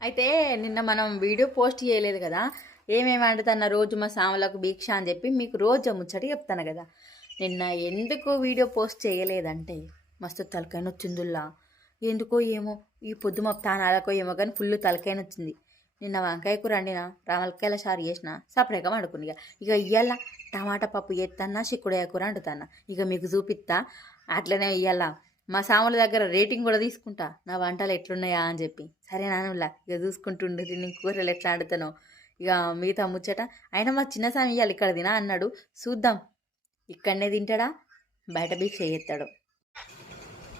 అయితే నిన్న మనం వీడియో పోస్ట్ చేయలేదు కదా. ఏమేమి వండుతున్న రోజు మా సాములకు భిక్ష అని చెప్పి మీకు రోజు ముచ్చట చెప్తాను కదా. నిన్న ఎందుకు వీడియో పోస్ట్ చేయలేదంటే మస్తు తలకాయ నొచ్చిందిలా. ఎందుకో ఏమో ఈ పొద్దు మా తానాలకో ఏమో కానీ ఫుల్ తలకాయ నొచ్చింది. నిన్న వంకాయ కూర వండిన, రామలకాయల సారు చేసిన, సపరేట్గా వండుకుని ఇక ఇయ్యాల టమాటా పప్పు చేస్తానా, చిక్కుడుకాయ కూర వండుతానా. ఇక మీకు చూపిస్తా. అట్లనే ఇయ్యాల మా సాముల దగ్గర రేటింగ్ కూడా తీసుకుంటా, నా వంటలు ఎట్లున్నాయా అని చెప్పి. సరే నానులా ఇక చూసుకుంటుండ్రు నేను కూరలు ఎట్లా వండుతానో. ఇక మిగతా ముచ్చట అయినా మా చిన్న సామి ఇవ్వాలి ఇక్కడ తినా అన్నాడు. చూద్దాం ఇక్కడనే తింటాడా బయట భిక్ష చేస్తాడు.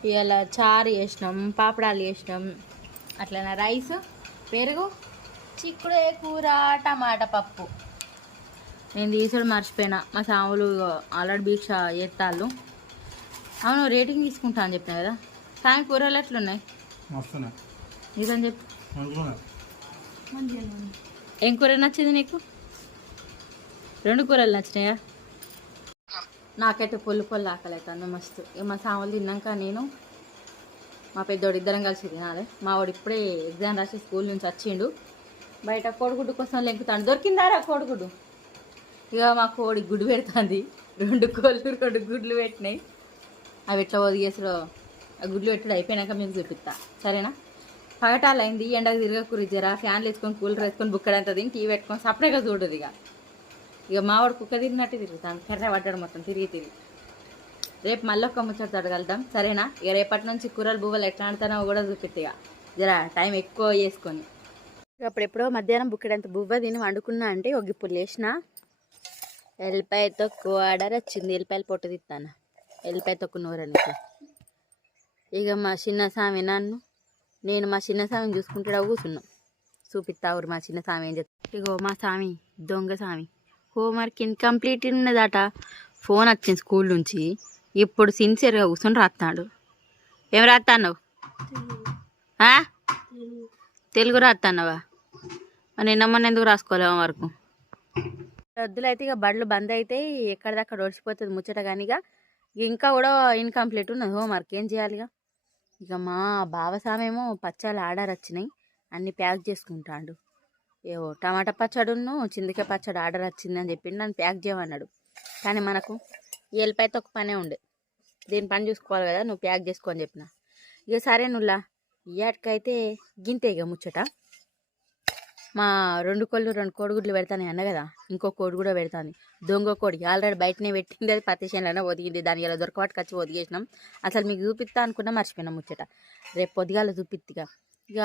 ఇవాళ చారు చేసినాం, పాపడాలు చేసినాం, అట్లనే రైస్, పెరుగు, చిక్కుడుకాయ కూర, టమాటా పప్పు. నేను తీసుడు మర్చిపోయినా, మా సాములు ఆల్రెడీ భిక్ష చేస్తాళ్ళు. అవును రేటింగ్ తీసుకుంటా అని చెప్పినా కదా. సామి కూరలు ఎట్లున్నాయి? ఇదని చెప్పి ఏం కూర నచ్చింది నీకు? 2 కూరలు నచ్చినాయా? నాకైతే పొల్లు ఆకలి అవుతుంది మస్తు. ఇక మా సాములు తిన్నాక నేను మా పెద్దోడు ఇద్దరం కలిసి తినాలి. మా వాడు ఇప్పుడే ఎగ్జామ్ రాసి స్కూల్ నుంచి వచ్చిండు. బయట కోడిగుడ్డు కోసం లెంకుతాడు. దొరికిందారా కోడిగుడ్డు? ఇక మా కోడి గుడ్డు పెడుతుంది. 2 కోళ్ళు 2 గుడ్లు పెట్టినాయి. అవి ఎట్లా ఒదిగేసలో ఆ గుడ్లు పెట్టుడు అయిపోయినాక మీకు చూపిస్తా, సరేనా? పగటాలు అయింది, ఎండకు తిరగకూరి జరా, ఫ్యాన్లు వేసుకొని కూలర్ వేసుకొని బుక్కడంతా తిని టీవీ పెట్టుకొని సపరేట్గా చూడదు. ఇక మావాడు కుక్క తిరిగినట్టు తిరుగుతాను, కర్ర పడ్డాడు మొత్తం తిరిగి. రేపు మళ్ళీ ఒక ముచ్చట తడగలుగుతాం, సరేనా? ఇక రేపటి నుంచి కూరలు బువ్వలు ఎట్లా ఆడుతానో కూడా చూపిస్తా. ఇక జరా టైం ఎక్కువ చేసుకొని అప్పుడెప్పుడో మధ్యాహ్నం బుక్కడంత బువ్వ తిని వండుకున్నా అంటే ఒక ఇప్పుడు లేచిన ఎల్లిపాయతో ఆర్డర్ వచ్చింది. ఎల్లిపాయలు పొట్టు తిస్తాను, ఎల్లిపాయ తొక్కు నూరనికి. ఇక మా చిన్న సామి నేను మా చిన్న సామిని చూసుకుంటూ కూర్చున్నాం. చూపిస్తావురు మా చిన్న సామి ఏం చెప్తా. ఇగో మా సామి దొంగ సామి హోంవర్క్ ఇన్కంప్లీట్ ఉన్నదట. ఫోన్ వచ్చింది స్కూల్ నుంచి. ఇప్పుడు సిన్సియర్గా కూర్చొని రాస్తాడు. ఏం రాస్తావు? తెలుగు రాస్తానవా? నిన్న మొన్న ఎందుకు రాసుకోవాలి హోంవర్క్? రద్దులైతే ఇక బడులు బంద్ అయితే ఎక్కడిదక్కడ ఒడిచిపోతుంది ముచ్చట. కానీ ఇంకా కూడా ఇన్కంప్లీట్ ఉన్నది హోంవర్క్. ఏం చేయాలిగా? ఇక మా బావసామేమో పచ్చళ్ళు ఆర్డర్ వచ్చినాయి, అన్నీ ప్యాక్ చేసుకుంటాడు. ఏవో టమాటా పచ్చడును చింతకాయ పచ్చడి ఆర్డర్ వచ్చిందని చెప్పి నన్ను ప్యాక్ చేయమన్నాడు. కానీ మనకు ఎల్లిపాయతో ఒక పనే ఉండే, దీని పని చూసుకోవాలి కదా, నువ్వు ప్యాక్ చేసుకో అని చెప్పిన. ఇక సరే నువ్వులా ఇయ్యాటికైతే గింతే ఇక ముచ్చట. మా 2 కోడిగుడ్లు పెడతాను అన్న కదా, ఇంకో కోడి కూడా పెడతాను. దొంగ కోడి ఆల్రెడీ బయటనే పెట్టింది, అది పత్తిశేనులోనే ఒదిగింది. దాని ఇలా దొరకబట్టుకు వచ్చి ఒదిగేసినాం. అసలు మీకు చూపిస్తా అనుకున్నా, మర్చిపోయినాం ముచ్చట. రేపు పొద్దుగాల చూపిత్తిగా. ఇక